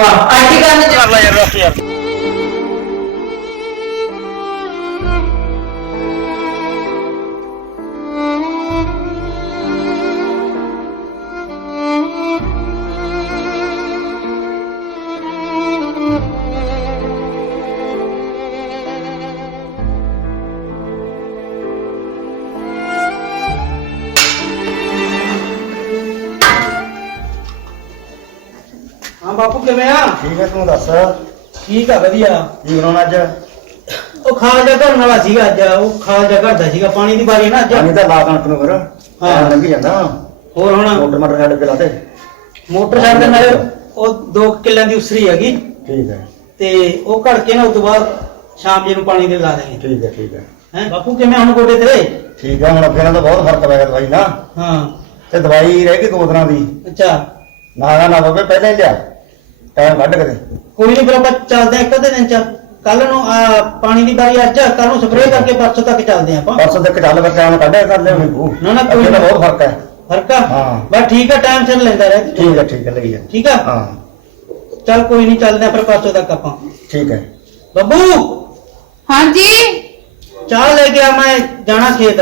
ਇਹ ਸਿੱਧੀ ਖਾਲਾ ਦੀ ਨਾਲ ਹਾਂ। ਆਈਟੀ ਕਰਨ ਕਰ ਲੈ ਯਾਰ ਰਸਤੇ ਯਾਰ। ਹਾਂ ਬਾਪੂ ਕਿਵੇਂ ਆ? ਠੀਕ ਹੈ ਤੂੰ ਦੱਸ। ਠੀਕ ਆ ਵਧੀਆ। ਕੀ ਬਣਾਉਣਾ ਅੱਜ? ਉਹ ਖਾਲ ਜਾ ਘਰ ਵਾਲਾ ਸੀਗਾ ਅੱਜ ਉਹ ਖਾਲ ਜਾ ਘਰ ਦਾ ਸੀਗਾ ਪਾਣੀ ਦੀ ਵਾਰੀ ਨਾ ਅੱਜ। ਪਾਣੀ ਤਾਂ ਲਾ ਕਣਕ ਨੂੰ ਫਿਰ। ਹਾਂ। ਲੰਘੀ ਜਾਂਦਾ। ਹੋਰ ਹੁਣ? ਮੋਟਰ ਮਟਰ ਛੱਡ ਕੇ ਲਾ ਦੇ। ਮੋਟਰ ਛੱਡ ਦੇ ਨਾਲੇ ਉਹ 2 ਕਿੱਲਿਆਂ ਦੀ ਉਸਰੀ ਹੈਗੀ। ਠੀਕ ਹੈ। ਤੇ ਉਹ ਘੜ ਕੇ ਨਾ ਉਸ ਤੋਂ ਬਾਅਦ ਸ਼ਾਮ ਜੀ ਨੂੰ ਪਾਣੀ ਦੇ ਲਾ ਦੇਂਗੇ ਠੀਕ ਹੈ ਠੀਕ ਹੈ। ਹੈ? ਬਾਪੂ ਕਿਵੇਂ ਹੁਣ ਗੋਡੇ ਤੇਰੇ? ਠੀਕ ਹੈ ਹੁਣ ਅੱਗੇ ਨਾਲ ਤਾਂ ਬਹੁਤ ਫ਼ਰਕ ਪੈ ਗਿਆ ਦਵਾਈ ਨਾ। ਹਾਂ। ਤੇ ਦਵਾਈ ਰਹਿ ਗਈ ਦੋ ਦਿਨਾਂ ਦੀ। ਅੱਛਾ। ਨਾ ਨਾ ਬਾਬੇ ਪਹਿਲਾਂ ਹੀ ਲਿਆ। ਟਾਈਮ ਕੱਢ ਕੇ। ਕੋਈ ਨਹੀਂ ਫਿਰ ਆਪਾਂ ਚੱਲਦੇ ਆ ਇੱਕ ਅੱਧੇ ਦਿਨ ਚ। ਕੱਲ ਨੂੰ ਆ, ਪਾਣੀ ਦੀ ਵਾਰੀ ਅੱਜ ਕੱਲ ਨੂੰ ਸਪਰੇਅ ਕਰਕੇ ਪਰਸੋਂ ਤੱਕ ਚੱਲਦੇ ਆ ਆਪਾਂ। ਪਰਸੋਂ ਤੱਕ ਚੱਲ ਫਿਰ ਟਾਈਮ ਕੱਢਿਆ ਕਰ ਲਿਆ ਤੂੰ ਨਾ, ਨਾ, ਕੋਈ ਨਹੀਂ। ਬਹੁਤ ਫ਼ਰਕ ਹੈ। ਫ਼ਰਕ ਆ? ਹਾਂ। ਬਸ ਠੀਕ ਆ ਟਾਈਮ ਸਿਰ ਲੈਂਦਾ ਰਹਿ। ਠੀਕ ਹੈ ਠੀਕ ਹੈ ਲਈ ਹੈ ਠੀਕ ਆ? ਹਾਂ। ਚੱਲ ਕੋਈ ਨਹੀਂ ਚੱਲਦੇ ਆ ਫਿਰ ਪਰਸੋਂ ਤੱਕ ਆਪਾਂ। ਠੀਕ ਹੈ। ਬੱਬੂ! ਹਾਂਜੀ। ਚਾਹ ਲੈ ਕੇ ਆ ਮੈਂ ਜਾਣਾ ਖੇਤ।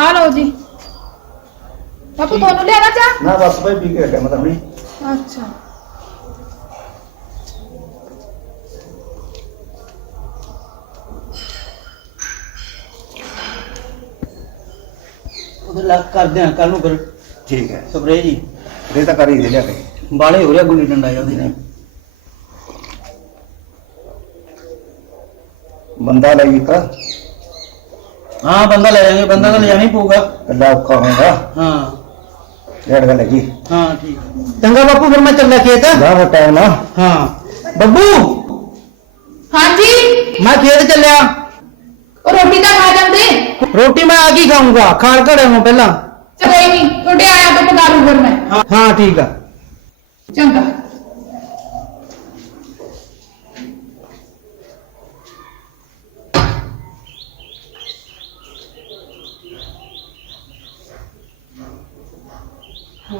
ਆ ਲਓ ਜੀ। ਬਾਪੂ ਤੁਹਾਨੂੰ ਲੈਣਾ ਚਾਹ? ਨਾ ਬਸ ਭਾਈ ਪੀ ਕੇ ਹਟਿਆ ਮੈਂ ਤਾਂ ਹੁਣੀ। ਅੱਛਾ। ਉਹਦੇ ਲੱਗ ਕਰਦੇ ਆ ਕੱਲ ਨੂੰ ਫਿਰ। ਠੀਕ ਹੈ। ਸਪਰੇਅ ਜੀ। ਇਹ ਤਾਂ ਕਰ ਹੀ ਦੇ ਲਿਆ ਕੇ। ਬਾਲੇ ਹੋ ਰਿਹਾ ਗੁੱਲੀ ਡੰਡਾ ਜਾਂ ਉਹਦੇ ਨਾਲ। ਬੰਦਾ ਲਈ ਇੱਕ। ਹਾਂ ਬੰਦਾ ਲੈ ਜਾਵਾਂਗੇ ਬੰਦਾ ਤਾਂ ਲੈ ਜਾਣਾ ਹੀ ਪਊਗਾ। ਕੱਲਾ ਔਖਾ ਹੋਏਗਾ ਹਾਂ। ਡੇਢ ਗੱਲ ਲੱਗੀ ਹਾਂ ਠੀਕ ਚੰਗਾ ਬਾਪੂ ਫਿਰ ਮੈਂ ਚੱਲਿਆ ਖੇਤ। ਜਾ ਫਿਰ ਟਾਈਮ ਨਾ ਹਾਂ। ਬੱਬੂ! ਹਾਂਜੀ? ਮੈਂ ਖੇਤ ਚੱਲਿਆ। ਉਹ ਰੋਟੀ ਤਾਂ ਖਾ ਜਾਂਦੇ। ਰੋਟੀ ਮੈਂ ਆ ਕੀ ਖਾਊਂਗਾ ਖਾਲ ਘੜੇ ਨੂੰ ਪਹਿਲਾਂ। ਚਲ ਕੋਈ ਨਹੀਂ ਤੁਹਾਡੇ ਆਇਆ ਤਾਂ ਪਕਾ ਲੂ ਫਿਰ ਮੈਂ। ਹਾਂ ਠੀਕ ਆ। ਚੰਗਾ।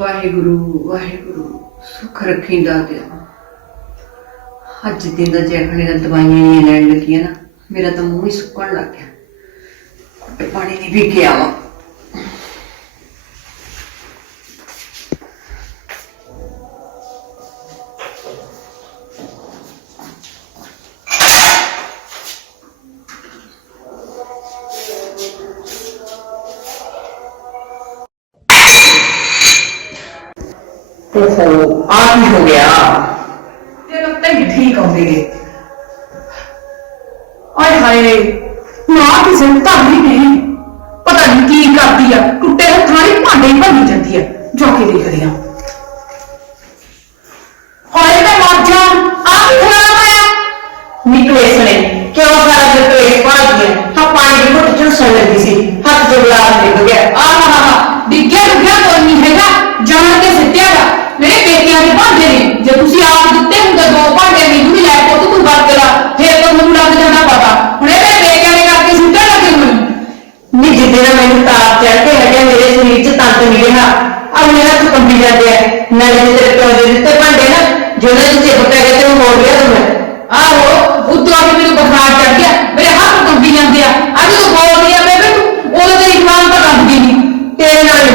ਵਾਹਿਗੁਰੂ ਵਾਹਿਗੁਰੂ, ਸੁਖ ਰੱਖੀ ਦਾਤਿਆ ਅੱਜ ਦਿਨ ਦਾ ਜੈਖਣੇ ਦਾ ਦਵਾਈਆਂ ਨਹੀਂ ਲੈਣ ਲੱਗੀਆਂ ਨਾ। ਮੇਰਾ ਤਾਂ ਮੂੰਹ ਹੀ ਸੁੱਕਣ ਲੱਗ ਗਿਆ। ਕੁੱਟ ਪਾਣੀ ਨਹੀਂ ਪੀ ਕੇ ਆਵਾਂ। ਓਹੋ ਆ ਕੀ ਹੋ ਗਿਆ ਤੇ ਲੱਗਦਾ ਹੀ ਠੀਕ ਆਉਂਦੇ ਗਏ ਆਏ ਹਾਏ ਨਾ ਕਿਸੇ ਨੂੰ ਧਰਨੀ ਨਹੀਂ ਪਤਾ ਨਹੀਂ ਕੀ ਕਰਦੀ ਆ ਟੁੱਟੇ ਹੱਥਾਂ ਨਾਲ ਭਾਂਡੇ ਹੀ ਭੰਨੀ ਜਾਂਦੀ ਆ ਜੋ ਕੇ ਦੇਖਦੀ ਆ ਹਾਏ ਮੈਂ ਮਰ ਜਾ ਆ ਕੀ ਖਰਾਬ ਆਇਆ ਨਿਕਲੇ ਸਣੇ ਕਿਉਂ ਸਾਰਾ ਦਿਨ ਕਲੇਸ਼ ਪਾਈ ਹੈ ਤਾਂ ਪਾਣੀ ਦੀ ਘੁੱਟ ਚੁੱਸਣ ਲੱਗੀ ਸੀ ਹੱਥ ਤੋਂ ਗਲਾਸ ਡਿੱਗ ਗਿਆ ਆ ਮੇਰੇ ਪੇਕਿਆਂ ਦੇ ਭਾਂਡੇ ਨੇ ਜੇ ਤੁਸੀਂ ਆਪ ਦਿੱਤੇ ਹੁੰਦੇ ਦੋ ਭਾਂਡੇ ਮੈਨੂੰ ਵੀ ਲੈ ਕੇ ਉਹ ਤੂੰ ਵਰਤ ਲਾ ਫੇਰ ਤਾਂ ਮੈਨੂੰ ਲੱਗ ਜਾਂਦਾ ਪਤਾ ਹੁਣ ਇਹ ਮੇਰੇ ਪੇਕਿਆਂ ਦੇ ਕਰਕੇ ਸੁੱਟਣ ਲੱਗੇ ਹੋਏ ਨੀ ਜਿੱਦੇ ਨਾ ਮੈਨੂੰ ਤਾਪ ਚੜ ਕੇ ਹਟਿਆ ਮੇਰੇ ਸਰੀਰ 'ਚ ਤੰਤ ਨਹੀਂ ਰਿਹਾ ਆ ਮੇਰੇ ਹੱਥ ਕੰਬੀ ਜਾਂਦੇ ਆ ਨਾਲੇ ਜੇ ਤੇਰੇ ਪਿਓ ਦੇ ਦਿੱਤੇ ਭਾਂਡੇ ਨਾ ਜਿਹਨਾਂ 'ਚ ਚਿਪ ਪੈ ਗਿਆ ਤੈਨੂੰ ਮੋੜ ਲਿਆ ਤੂੰ ਮੈਂ ਆਹੋ ਉੱਤੋਂ ਆ ਕੇ ਮੈਨੂੰ ਬੁਖਾਰ ਚੜ ਗਿਆ ਮੇਰੇ ਹੱਥ ਕੰਬੀ ਜਾਂਦੇ ਆ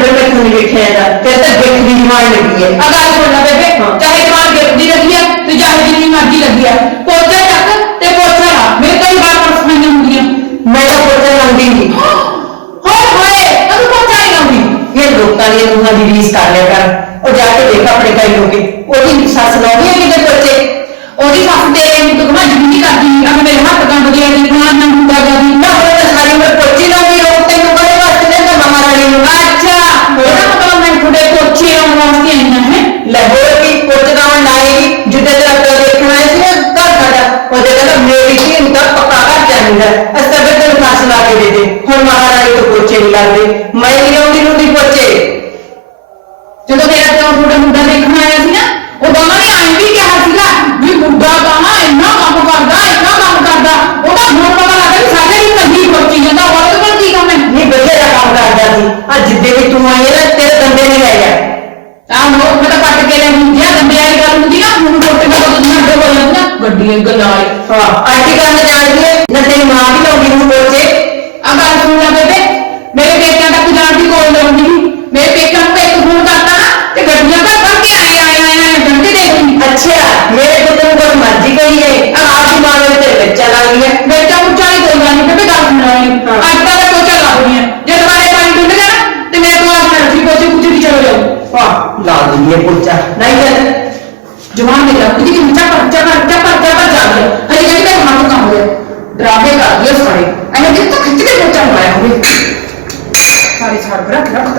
ਅੱਜ ਤੂੰ ਬੋਲਦੀ ਆ ਬੇਬੇ ਤੂੰ ਉਦੋਂ ਤੇ ਇਮਾਨ ਤਾਂ ਕੰਬਦੀ ਨਹੀਂ ਤੇਰੇ ਨਾਲ ਨਹੀਂ ਬੇਬੇ ਤੂੰ ਨਹੀਂ ਵੇਖਿਆ ਜਾਂਦਾ ਤੇਰੇ ਤਾਂ ਗਿੱਠ ਦੀ ਜਮਾਨ ਲੱਗੀ ਹੈ ਆ ਗੱਲ ਸੁਣ ਲੈ ਬੇਬੇ ਚਾਹੇ ਜਮਾਨ ਗਿੱਠ ਦੀ ਲੱਗੀ ਆ ਤੇ ਚਾਹੇ ਜਿੰਨੀ ਮਰਜ਼ੀ ਲੱਗੀ ਆ ਪੋਚਾ ਚੱਕ ਤੇ ਪੋਚਾ ਲਾ ਮੇਰੇ ਕਈ ਵਾਰ ਪਰਸਮੈਂਟ ਹੁੰਦੀਆਂ ਮੈਂ ਤਾਂ ਪੋਚਾ ਲਾਉਂਦੀ ਨਹੀਂ ਹੋਏ ਹੋਏ ਤੂੰ ਪੋਚਾ ਨਹੀਂ ਲਾਉਂਦੀ ਇਹ ਲੋਕਾਂ ਦੀਆਂ ਨੂੰਹਾਂ ਦੀ ਲੰਬੇ ਵਾਲੀ ਗੱਲ ਹੁੰਦੀ ਨਾ ਹੁਣ ਰੋਟੀ ਦਾ ਦੁੱਧ ਨਾਲ ਡੋਲ ਲੈਂਦਾ ਵੱਡੀ ਇਹ ਗੱਲ ਆਈ ਹਾਂ ਆਂਟੀ ਕਰਨ ਜਾਂਦੀ ਹੈ ਨਾ ਤੇਰੀ ਮਾਂ ਵੀ ਲਾਉਂਦੀ ਨੂੰ ਬੋਚੇ ਆ ਗੱਲ ਸੁਣ ਵਾਹ ਲਾ ਦਿੰਦੀ ਹੈ ਪੋਚਾ ਨਹੀਂ ਕਰ ਜਵਾਨ ਦੇ ਲੱਗ ਕਿ ਮੁੱਚਾ ਪਰ ਚਾ ਪਰ ਚਾ ਪਰ ਚਾ ਪਰ ਜਾ ਗਿਆ ਅਜੇ ਕਹਿੰਦੀ ਮੇਰੇ ਹੱਥ ਕੰਮ ਹੋਇਆ ਡਰਾਵੇ ਕਰ ਦਿਓ ਸਾਰੇ ਐਨੇ ਕਿ ਤਾਂ ਖਿੱਚ ਕੇ ਪੋਚਾ ਮਾਰਿਆ ਹੋਵੇ ਸਾਰੇ ਛਾੜ ਰੱਖ ਰੱਖ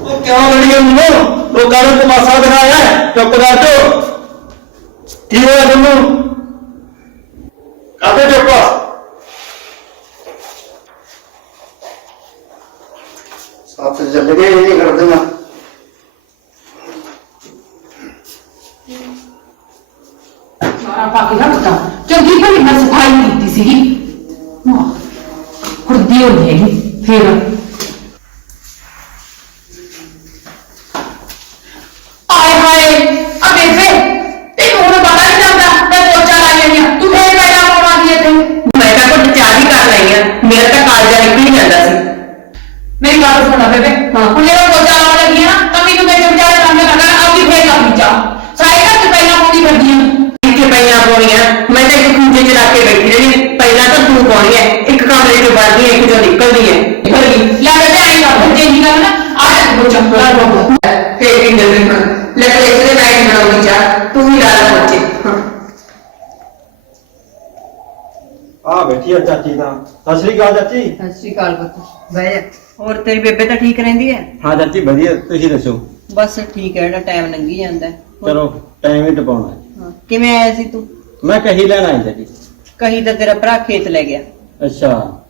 ਉਹ ਕਿਉਂ ਲੜੀ ਗਈ ਮੈਨੂੰ ਲੋਕਾਂ ਨੂੰ ਤਮਾਸ਼ਾ ਦਿਖਾਇਆ ਹੈ? ਚੁੱਪ ਕਰ ਜੋ ਕੀ ਹੋਇਆ ਤੈਨੂੰ ਕਾਹਦੇ ਚੁੱਪ ਸਾਥ ਚੱਲ ਗਏ ਪਾ ਕੇ ਰੱਖਤਾ ਚੰਗੀ ਭਲੀ ਮੈਂ ਸਫ਼ਾਈ ਕੀਤੀ ਸੀਗੀ। ਵਾਹ ਖੁਰਦੀ ਹੋ ਗਈ ਫੇਰ। 'ਚੋਂ ਵੜਦੀ ਹੈ ਇੱਕ 'ਚੋਂ ਨਿਕਲਦੀ ਹੈ ਨਿਕਲ ਗਈ। ਲੈ ਬੇਬੇ ਆਈ ਕਰ ਜੇ ਨਹੀਂ ਗੱਲ ਨਾ ਆ ਜਾ ਪੋਚਾ ਲਾ ਲਓ ਫੇਰ ਵੀ ਨਜ਼ਰ ਨਾ ਲੈ ਕੇ ਇਸਦੇ ਨਾਈਟ ਬਣਾਉਣੀ ਚਾਹ ਤੂੰ ਹੀ ਲਾ ਲੈ ਬੱਚੇ। ਆ ਬੈਠੀ ਆ ਚਾਚੀ ਤਾਂ। ਸਤਿ ਸ੍ਰੀ ਅਕਾਲ ਚਾਚੀ। ਸਤਿ ਸ਼੍ਰੀ ਅਕਾਲ ਪੁੱਤ ਬਹਿ ਜਾ। ਹੋਰ ਤੇਰੀ ਬੇਬੇ ਤਾਂ ਠੀਕ ਰਹਿੰਦੀ ਹੈ? ਹਾਂ ਚਾਚੀ ਵਧੀਆ। ਤੁਸੀਂ ਦੱਸੋ? ਬਸ ਠੀਕ ਹੈ ਜਿਹੜਾ ਟਾਈਮ ਲੰਘੀ ਜਾਂਦਾ ਹੈ। ਹੋਰ- ਚਲੋ ਟਾਈਮ ਹੀ ਟਪਾਉਣਾ ਹੈ। ਕਿਵੇਂ ਆਇਆ ਸੀ ਤੂੰ? ਮੈਂ ਕਹੀ ਲੈਣ ਆਈ ਚਾਚੀ। ਕਹੀ ਤਾਂ ਤੇਰਾ ਭਰਾ ਖੇਤ ਲੈ ਗਿਆ। ਅੱਛਾ।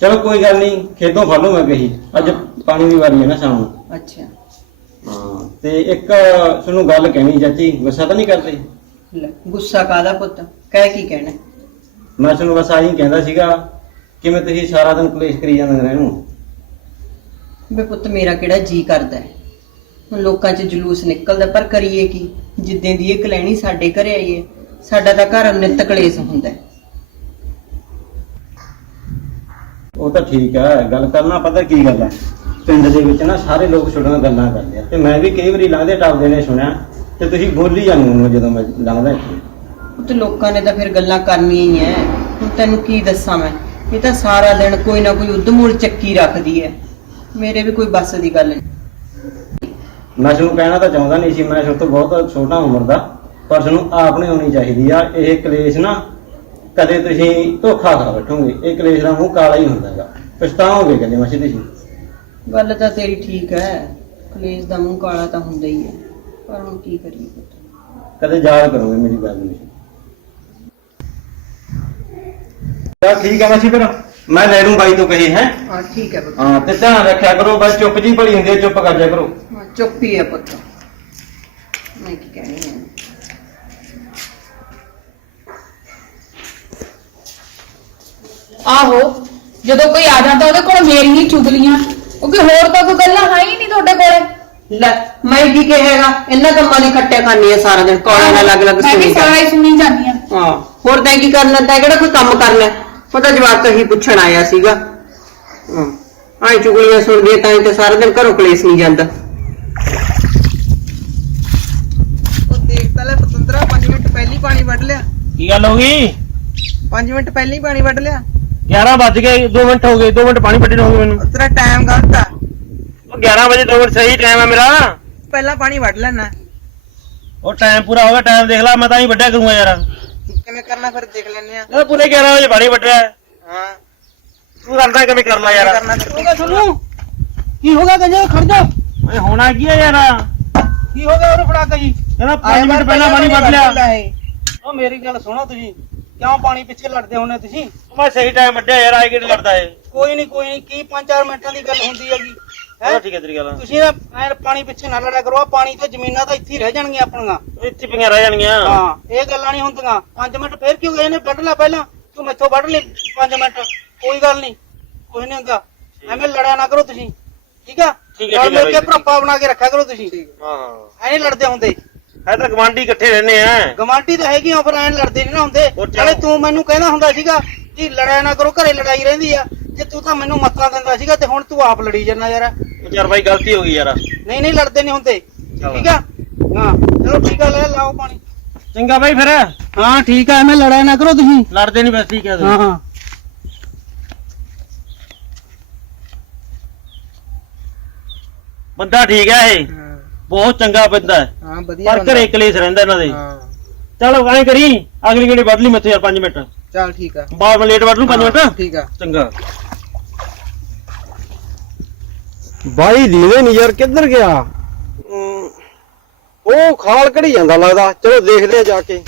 ਚਲੋ ਕੋਈ ਗੱਲ ਨਹੀਂ ਖੇਤੋਂ ਫੜ ਲੂ ਮੈਂ ਕਹੀ। ਅੱਜ ਪਾਣੀ ਦੀ ਵਾਰੀ ਹੈ ਨਾ ਸ਼ਾਮ ਨੂੰ। ਅੱਛਾ। ਹਾਂ ਤੇ ਇੱਕ ਤੁਹਾਨੂੰ ਗੱਲ ਕਹਿਣੀ ਚਾਚੀ ਗੁੱਸਾ ਤਾਂ ਨਹੀਂ ਕਰਦੇ? ਲੈ ਗੁੱਸਾ ਕਾਦਾ ਪੁੱਤ? ਕਹਿ ਕੀ ਕਹਿਣਾ? ਮੈਂ ਤੁਹਾਨੂੰ ਬਸ ਆਹੀ ਕਹਿੰਦਾ ਸੀਗਾ ਕਿਵੇਂ ਤੁਸੀਂ ਸਾਰਾ ਦਿਨ ਕਲੇਸ਼ ਕਰੀ ਜਾਂਦੇ ਰਹਿਣ ਨੂੰ ਬੇ ਪੁੱਤ ਮੇਰਾ ਕਿਹੜਾ ਜੀ ਕਰਦਾ ਹੈ? ਹੁਣ ਲੋਕਾਂ 'ਚ ਜਲੂਸ ਨਿਕਲਦਾ ਪਰ ਕਰੀਏ ਕੀ? ਜਿੱਦਾਂ ਦੀ ਇਹ ਕਲੈਣੀ ਸਾਡੇ ਘਰੇ ਆਈ ਹੈ ਸਾਡਾ ਤਾਂ ਘਰ ਨਿੱਤ ਕਲੇਸ਼ ਹੁੰਦਾ ਹੈ। ਉਹ ਤਾਂ ਠੀਕ ਹੈ ਗੱਲ ਕਰਨਾ ਪਤਾ ਕੀ ਗੱਲ ਹੈ? ਪਿੰਡ ਦੇ ਵਿੱਚ ਨਾ ਸਾਰੇ ਲੋਕ ਛੋਟੀਆਂ ਗੱਲਾਂ ਕਰਦੇ ਆ। ਤੇ ਮੈਂ ਵੀ ਕਈ ਵਾਰੀ ਲੰਘਦੇ ਟੱਪਦੇ ਨੇ ਸੁਣਿਆ ਤੇ ਤੁਸੀਂ ਬੋਲੀ ਜਾਂਦੇ ਹੋ ਜਦੋਂ ਮੈਂ ਲੰਘਦਾ ਇੱਥੇ। ਤੇ ਲੋਕਾਂ ਨੇ ਤਾਂ ਫਿਰ ਗੱਲਾਂ ਕਰਨੀਆਂ ਹੀ ਐ ਹੁਣ ਤੈਨੂੰ ਕੀ ਦੱਸਾਂ ਮੈਂ? ਇਹ ਤਾਂ ਸਾਰਾ ਦਿਨ ਕੋਈ ਨਾ ਕੋਈ ਉਦਮੂਲ ਚੱਕੀ ਰੱਖਦੀ ਐ ਮੇਰੇ ਵੀ ਕੋਈ ਬੱਸ ਦੀ ਗੱਲ ਨਹੀਂ। ਮੈਂ ਤੁਹਾਨੂੰ ਕਹਿਣਾ ਤਾਂ ਚਾਹੁੰਦਾ ਨਹੀਂ ਸੀ ਮੈਂ ਤੋਂ ਬਹੁਤ ਛੋਟਾ ਉਮਰ ਦਾ ਪਰ ਤੁਹਾਨੂੰ ਆਪ ਨਹੀਂ ਹੋਣੀ ਚਾਹੀਦੀ ਆ। ਇਹ ਕਲੇਸ਼ ਨਾ ਕਦੇ ਤੁਸੀਂ ਧੋਖਾ ਖਾ ਬੈਠੋਗੇ ਇਹ ਕਲੇਸ਼ ਦਾ ਮੂੰਹ ਕਾਲਾ ਹੀ ਹੁੰਦਾ ਹੈਗਾ। ਪਛਤਾਓਗੇ ਕਦੇ ਮਸੀ ਤੁਸੀਂ? ਗੱਲ ਤਾਂ ਤੇਰੀ ਠੀਕ ਐ ਕਲੇਸ਼ ਦਾ ਮੂੰਹ ਕਾਲਾ ਤਾਂ ਹੁੰਦਾ ਹੀ ਐ ਪਰ ਹੁਣ ਕੀ ਕਰੀਏ ਪੁੱਤ? ਕਦੇ ਯਾਦ ਕਰੋਗੇ ਮੇਰੀ ਗੱਲ ਨੂੰ? ਤਾਂ ਠੀਕ ਹੈ ਮਸੀ ਫਿਰ ਮੈਂ ਲੈ ਲੂੰ ਬਾਈ ਤੋਂ ਕਹੀ ਹੈ? ਹਾਂ ਠੀਕ ਐ ਪੁੱਤ। ਹਾਂ ਤੇ ਧਿਆਨ ਰੱਖਿਆ ਕਰੋ ਬਸ ਚੁੱਪ ਜੀ ਭਲੀ ਹੁੰਦੀ ਹੈ ਚੁੱਪ ਕਰ ਜਾ ਕਰੋ। ਹਾਂ ਚੁੱਪ ਹੀ ਐ ਪੁੱਤ। ਮੈਂ ਕੀ ਕਹਿਣੀ ਐ ਆਹੋ ਜਦੋਂ ਕੋਈ ਆ ਜਾਂਦਾ ਉਹਦੇ ਕੋਲ ਮੇਰੀਆਂ ਚੁਗਲੀਆਂ। ਕਿਉਂਕਿ ਹੋਰ ਤਾਂ ਕੋਈ ਗੱਲਾਂ ਹੈ ਹੀ ਨਹੀਂ ਤੁਹਾਡੇ ਕੋਲੇ। ਲੈ ਮੈਂ ਕੀ ਕਹੇਗਾ ਇਹਨਾਂ ਕੰਮਾਂ ਦੀ ਖੱਟੇ ਖਾਨੀ ਐ ਸਾਰਾ ਦਿਨ ਕੌਲਾਂ ਨਾਲ ਅਲੱਗ ਅਲੱਗ ਮੈਂ ਵੀ ਸੁਣੀ ਸਾਰਾ ਹੀ ਸੁਣੀ ਜਾਂਦੀ ਆ। ਹਾਂ ਹੋਰ ਤੈਂ ਕੀ ਕਰਨਾ ਤੈਂ ਕਿਹੜਾ ਕੋਈ ਕੰਮ ਕਰਨਾ? ਪਤਾ ਜਵਾਬ ਤਾਂ ਹੀ ਪੁੱਛਣ ਆਇਆ ਸੀਗਾ। ਹਾਂ ਆਈ ਚੁਗਲੀਆਂ ਸੁਣਦੀ ਤਾਂ ਹੀ ਤੇ ਸਾਰਾ ਦਿਨ ਘਰੋਂ ਕਲੇਸ਼ ਨਹੀਂ ਜਾਂਦਾ। ਉਹ ਦੇਖ ਤਾਂ ਲੈ ਪਤੰਦਰਾ 5 ਮਿੰਟ ਪਹਿਲੀ ਪਾਣੀ ਵੱਢ ਲਿਆ। ਕੀ ਗੱਲ ਹੋ ਗਈ? 5 ਮਿੰਟ ਪਹਿਲਾਂ ਹੀ ਪਾਣੀ ਵੱਢ ਲਿਆ। 11 ਵੱਜ ਗਏ 2 ਮਿੰਟ ਹੋ ਗਏ 2 ਮਿੰਟ ਪਾਣੀ ਪੱਟੀ ਨੂੰ ਹੋ ਗਏ ਮੈਨੂੰ। ਤੇਰਾ ਟਾਈਮ ਗਲਤ ਆ। ਉਹ 11 ਵਜੇ 2 ਮਿੰਟ ਸਹੀ ਟਾਈਮ ਹੈ ਮੇਰਾ। ਪਹਿਲਾਂ ਪਾਣੀ ਵੱਢ ਲੈਣਾ। ਉਹ ਟਾਈਮ ਪੂਰਾ ਹੋ ਗਿਆ ਟਾਈਮ ਦੇਖ ਲੈ ਮੈਂ ਤਾਂ ਹੀ ਵੱਡਿਆ ਕਰੂੰਗਾ ਯਾਰ। ਕਿਵੇਂ ਕਰਨਾ ਫਿਰ ਦੇਖ ਲੈਨੇ ਆ। ਪੂਰੇ 11 ਵਜੇ ਪਾਣੀ ਵੱਢਿਆ। ਹੈ। ਤੂੰ ਕਰਦਾ ਕਿਵੇਂ ਕਰ ਲੈ ਯਾਰ? ਕਰਨਾ ਫਿਰ ਹੋਗਾ ਤੁਹਾਨੂੰ ਕੀ ਹੋਗਾ ਗੰਜੇ? ਖੜ ਜਾ। ਓਏ ਹੋਣਾ ਕੀ ਹੈ ਯਾਰ? ਕੀ ਹੋ ਗਿਆ ਉਹਨੂੰ ਫੜਾ ਕੇ ਜੀ? ਕਹਿੰਦਾ 5 ਮਿੰਟ ਪਹਿਲਾਂ ਪਾਣੀ ਵੱਢ ਲਿਆ। ਉਹ ਮੇਰੀ ਗੱਲ ਸੁਣੋ ਤੁਸੀਂ। ਕਿਉਂ ਪਾਣੀ ਪਿੱਛੇ ਲੜਦੇ ਹੁੰਦੇ ਤੁਸੀਂ? ਮੈਂ ਸਹੀ ਟਾਈਮ ਵੱਢਿਆ ਯਾਰ ਆਈ ਕਿਹੜੇ ਲੜਦਾ ਏ ਕੋਈ ਨਹੀਂ ਕੋਈ ਨਹੀਂ ਕੀ 5-4 ਮਿੰਟਾਂ ਦੀ ਗੱਲ ਹੁੰਦੀ ਹੈਗੀ? ਹਾਂ? ਹੈ ਠੀਕ ਹੈ ਤੇਰੀ ਗੱਲ ਤੁਸੀਂ ਨਾ ਐਂ ਪਾਣੀ ਪਿੱਛੇ ਨਾ ਲੜਿਆ ਕਰੋ ਆਹ ਪਾਣੀ ਤੇ ਜ਼ਮੀਨਾਂ ਤਾਂ ਇੱਥੇ ਹੀ ਰਹਿ ਜਾਣਗੀਆਂ ਆਪਣੀਆਂ। ਇੱਥੇ ਪਈਆਂ ਰਹਿ ਜਾਣਗੀਆਂ। ਹਾਂ ਇਹ ਗੱਲਾਂ ਨਹੀਂ ਹੁੰਦੀਆਂ। 5 ਮਿੰਟ ਫੇਰ ਕਿਉਂ ਗਏ ਨੇ? ਵੱਢ ਲੈ ਪਹਿਲਾਂ। ਤੂੰ ਮੈਥੋਂ ਵੱਢ ਲਈ 5 ਮਿੰਟ। ਕੋਈ ਗੱਲ ਨਹੀਂ ਕੋਈ ਨਹੀਂ ਹੁੰਦਾ। ਐਵੇਂ ਲੜਿਆ ਨਾ ਕਰੋ ਤੁਸੀਂ। ਠੀਕ ਆ? ਠੀਕ ਹੈ, ਠੀਕ ਹੈ ਕੇ। ਭਰਾਪਾ ਬਣਾ ਕੇ ਰੱਖਿਆ ਕਰੋ ਤੁਸੀਂ। ਹਾਂ। ਐ ਨਹੀਂ ਲੜਦੇ ਹੁੰਦੇ। ਹੈ ਤਾਂ ਗਵਾਂਢੀ ਇਕੱਠੇ ਰਹਿੰਦੇ ਆ। ਗਵਾਂਢੀ ਤਾਂ ਹੈਗੀ ਆ ਫਿਰ ਐਂ ਲੜਦੇ ਨਹੀਂ ਨਾ ਹੁੰਦੇ। ਚਲੋ। ਨਾਲੇ ਤੂੰ ਮੈਨੂੰ ਕਹਿੰਦਾ ਹੁੰਦਾ ਸੀਗਾ ਕਿ ਲੜਾਈ ਨਾ ਕਰੋ ਘਰੇ ਲੜਾਈ ਰਹਿੰਦੀ ਆ। ਜੇ ਤੂੰ ਤਾਂ ਮੈਨੂੰ ਮੱਤਾਂ ਦਿੰਦਾ ਸੀਗਾ ਤੇ ਹੁਣ ਤੂੰ ਆਪ ਲੜੀ ਜਾਂਦਾ ਯਾਰ। ਯਾਰ ਬਾਈ ਗਲਤੀ ਹੋ ਗਈ ਯਾਰ। ਨਹੀਂ ਨਹੀਂ ਲੜਦੇ ਨਹੀਂ ਹੁੰਦੇ। ਚਲੋ। ਠੀਕ ਆ? ਹਾਂ ਚਲੋ ਠੀਕ ਆ ਲੈ ਲਾਓ ਪਾਣੀ। ਚੰਗਾ ਬਾਈ ਫਿਰ। ਹਾਂ ਠੀਕ ਆ ਐਵੇਂ ਲੜਾਈ ਨਾ ਕਰੋ ਤੁਸੀਂ। ਲੜਦੇ ਨਹੀਂ ਬਸ ਠੀਕ ਹੈ ਹਾਂ ਹਾਂ। ਬੰਦਾ ਠੀਕ ਹੈ ਇਹ। ਬਹੁਤ ਚੰਗਾ ਬੰਦਾ ਹੈ। ਹਾਂ ਵਧੀਆ ਪਰ ਘਰੇ ਕਲੇਸ਼ ਰਹਿੰਦਾ ਇਹਨਾਂ ਦੇ। ਹਾਂ। ਚਲੋ ਐਂ ਕਰੀ ਅਗਲੀ ਗੇੜੀ ਵੱਢ ਲਈ ਮੈਥੋਂ ਯਾਰ 5 ਮਿੰਟ। ਚੱਲ ਠੀਕ ਆ। ਬਾਅਦ ਮੈਂ ਲੇਟ ਵੱਢ ਲੂੰ 5 ਮਿੰਟ। ਠੀਕ ਆ। ਚੰਗਾ। ਬਾਈ ਦੀਨੇ ਨਹੀਂ ਯਾਰ ਕਿੱਧਰ ਗਿਆ? ਉਹ ਖਾਲ ਕਢੀ ਜਾਂਦਾ ਲੱਗਦਾ। ਚਲੋ ਦੇਖਦੇ ਆ ਜਾ ਕੇ।